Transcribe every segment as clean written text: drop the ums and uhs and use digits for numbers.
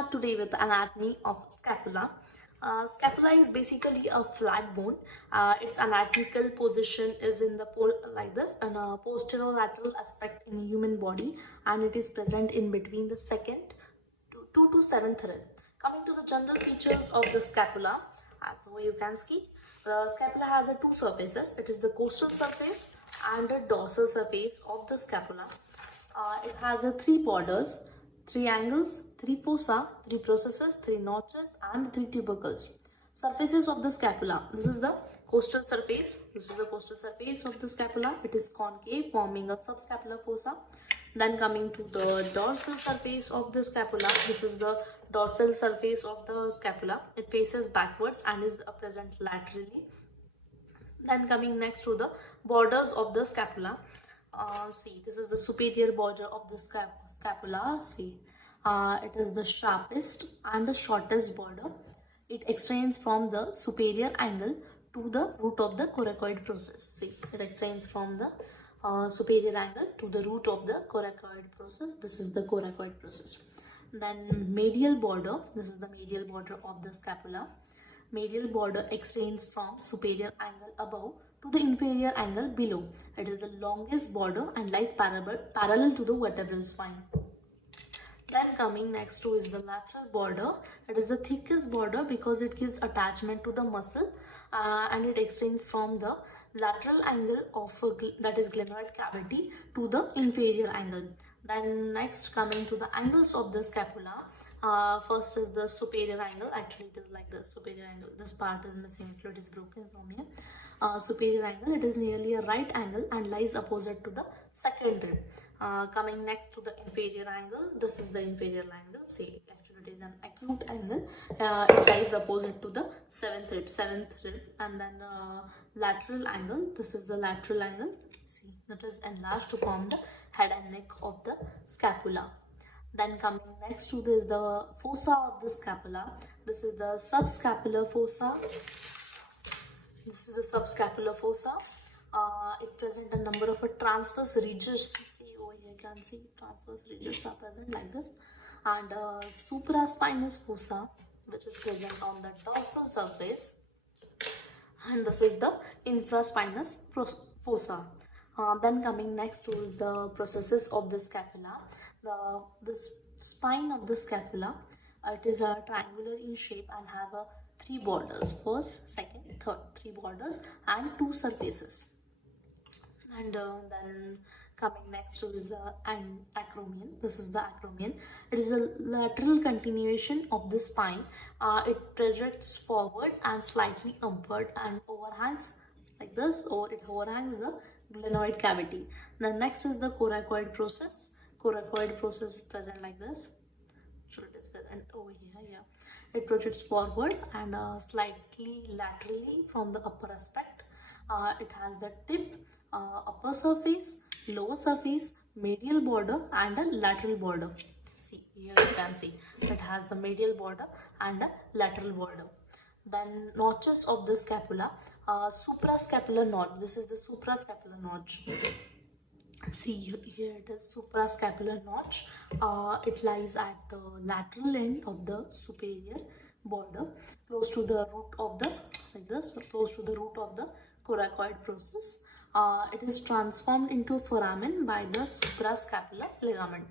start today with the anatomy of scapula. Scapula is basically a flat bone. Its anatomical position is in the like this, and a posterolateral aspect in a human body, and it is present in between the second to 2 to 7th rib. Coming to the general features of the scapula, as you can see, the scapula has two surfaces. It is the costal surface and the dorsal surface of the scapula. It has three borders, 3 angles, 3 fossa, 3 processes, 3 notches and 3 tubercles. Surfaces of the scapula. This is the costal surface. This is the costal surface of the scapula. It is concave, forming a subscapular fossa. Then coming to the dorsal surface of the scapula. This is the dorsal surface of the scapula. It faces backwards and is present laterally. Then coming next to the borders of the scapula. See, this is the superior border of the scapula. See, it is the sharpest and the shortest border. It extends from the superior angle to the root of the coracoid process. See, it extends from the superior angle to the root of the coracoid process. This is the coracoid process. Then medial border. This is the medial border of the scapula. Medial border extends from superior angle above to the inferior angle below. It is the longest border and lies parallel to the vertebral spine. Then coming next to is the lateral border. It is the thickest border because it gives attachment to the muscle and it extends from the lateral angle of that is glenoid cavity to the inferior angle. Then next coming to the angles of the scapula. First is the superior angle. Actually it is like this, superior angle. This part is missing, it is broken from here. Superior angle, it is nearly a right angle and lies opposite to the second rib. Coming next to the inferior angle, this is the inferior angle. See, actually it is an acute angle. It lies opposite to the seventh rib, and then lateral angle. This is the lateral angle. See, that is enlarged to form the head and neck of the scapula. Then coming next to this, the fossa of the scapula. This is the subscapular fossa. This is the subscapular fossa. It presents a number of transverse ridges. See over here, you can see transverse ridges are present like this. And supraspinous fossa, which is present on the dorsal surface. And this is the infraspinous fossa. Then coming next to is the processes of the scapula. The spine of the scapula, it is a triangular in shape and have 3 borders, first, second, third, 3 borders and 2 surfaces. And then coming next to is the acromion. This is the acromion. It is a lateral continuation of the spine. It projects forward and slightly upward and overhangs like this, or it overhangs the glenoid cavity. Then next is the coracoid process. Coracoid process is present like this. So it is present over here. Yeah, it projects forward and slightly laterally from the upper aspect. It has the tip, upper surface, lower surface, medial border and a lateral border. See, here you can see it has the medial border and a lateral border. Then notches of the scapula. Suprascapular notch. This is the suprascapular notch. See, here it is suprascapular notch. It lies at the lateral end of the superior border, close to the root of the, like this, close to the root of the coracoid process. It is transformed into foramen by the suprascapular ligament.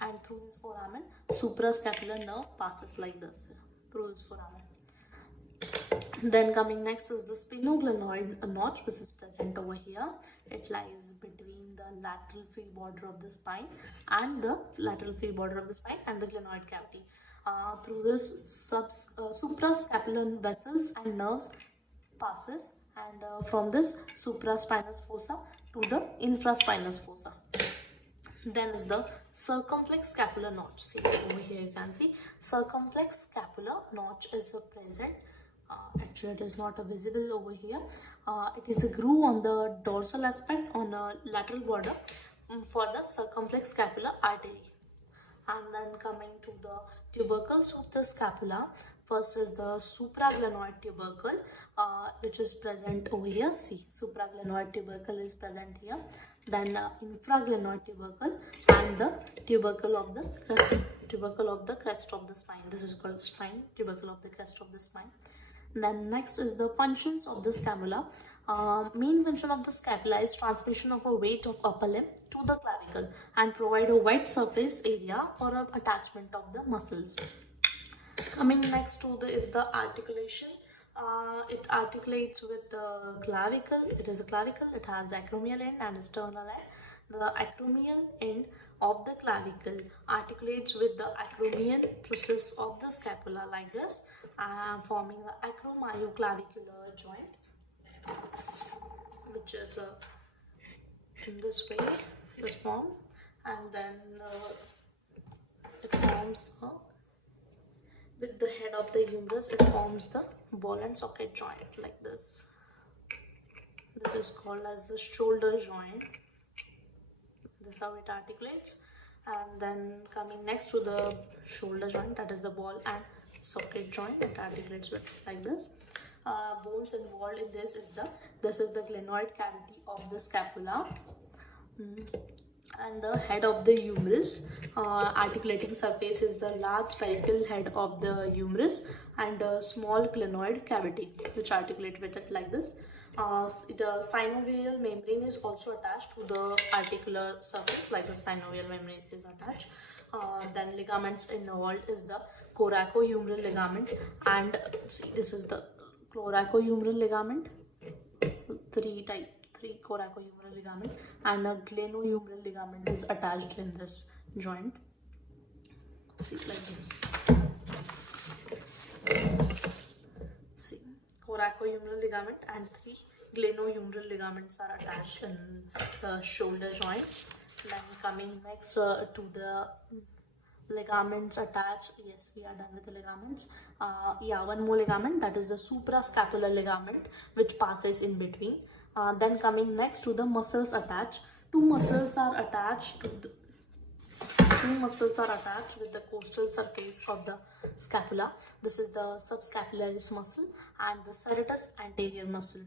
And through this foramen, suprascapular nerve passes like this through this foramen. Then coming next is the Spinoglenoid Notch, which is present over here. It lies between the lateral free border of the spine and the glenoid cavity. Through this suprascapular vessels and nerves passes, and from this supraspinous fossa to the infraspinous fossa. Then is the circumflex scapular notch. See, over here you can see circumflex scapular notch is present. Actually it is not visible over here. It is a groove on the dorsal aspect on a lateral border for the circumflex scapular artery. And then coming to the tubercles of the scapula. First is the supraglenoid tubercle, which is present over here. See, supraglenoid tubercle is present here. Then infraglenoid tubercle and the tubercle of the crest of the spine. This is called spine, tubercle of the crest of the spine. Then next is the functions of the scapula. Main function of the scapula is transmission of a weight of upper limb to the clavicle and provide a wide surface area for an attachment of the muscles. Coming next to is the articulation. It articulates with the clavicle. It is a clavicle. It has acromial end and sternal end. The acromial end of the clavicle articulates with the acromial process of the scapula like this, forming the acromyoclavicular joint, which is in this way, this form, and then it forms with the head of the humerus. It forms the ball and socket joint like this. This is called as the shoulder joint. This is how it articulates. And then coming next to the shoulder joint, that is the ball and socket joint, it articulates with like this. Bones involved in this is the glenoid cavity of the scapula, and the head of the humerus. Articulating surface is the large spherical head of the humerus and a small glenoid cavity which articulate with it like this. The synovial membrane is also attached to the articular surface, like the synovial membrane is attached. Then ligaments involved is the coracohumeral ligament, and see, this is the coracohumeral ligament, three coracohumeral ligament, and a glenohumeral ligament is attached in this joint. See, like this. See, coracohumeral ligament and 3 glenohumeral ligaments are attached in the shoulder joint. Then coming next to the ligaments attached. Yes, we are done with the ligaments. One more ligament, that is the suprascapular ligament, which passes in between. Then coming next to the muscles attached. Two muscles are attached with the costal surface of the scapula. This is the subscapularis muscle and the serratus anterior muscle.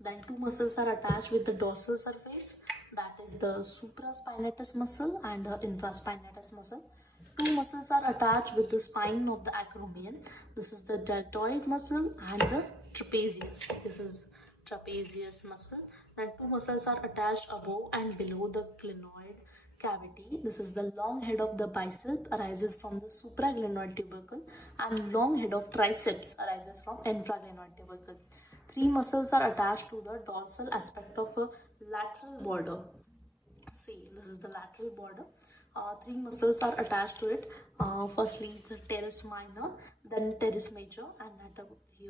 Then two muscles are attached with the dorsal surface, that is the supraspinatus muscle and the infraspinatus muscle. Two muscles are attached with the spine of the acromion. This is the deltoid muscle and the trapezius. This is trapezius muscle. Then two muscles are attached above and below the glenoid cavity. This is the long head of the bicep arises from the supraglenoid tubercle, and long head of triceps arises from infraglenoid tubercle. Three muscles are attached to the dorsal aspect of a lateral border. See, this is the lateral border. Three muscles are attached to it. Firstly, the teres minor, then teres major, and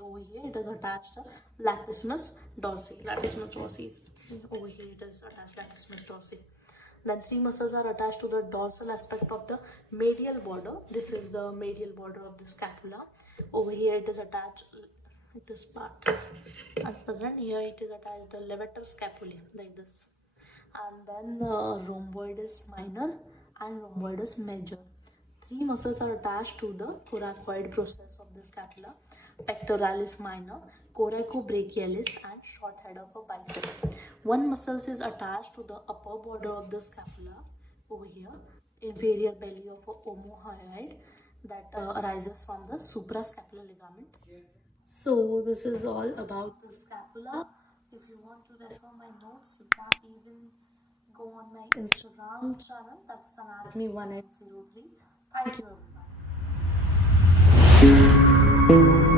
over here it is attached to latissimus dorsi. Latissimus dorsi is over here. It is attached latissimus dorsi. Then three muscles are attached to the dorsal aspect of the medial border. This is the medial border of the scapula. Over here it is attached with this part. At present, here it is attached the levator scapulae like this. And then the rhomboidus minor and rhomboidus major. Three muscles are attached to the coracoid process of the scapula: pectoralis minor, coracobrachialis, and short head of a bicep. One muscle is attached to the upper border of the scapula over here, inferior belly of a omohyoid, that arises from the suprascapular ligament. So this is all about the scapula. If you want to refer my notes, you can even go on my Instagram channel, that's anatomy1803. Thank you everyone.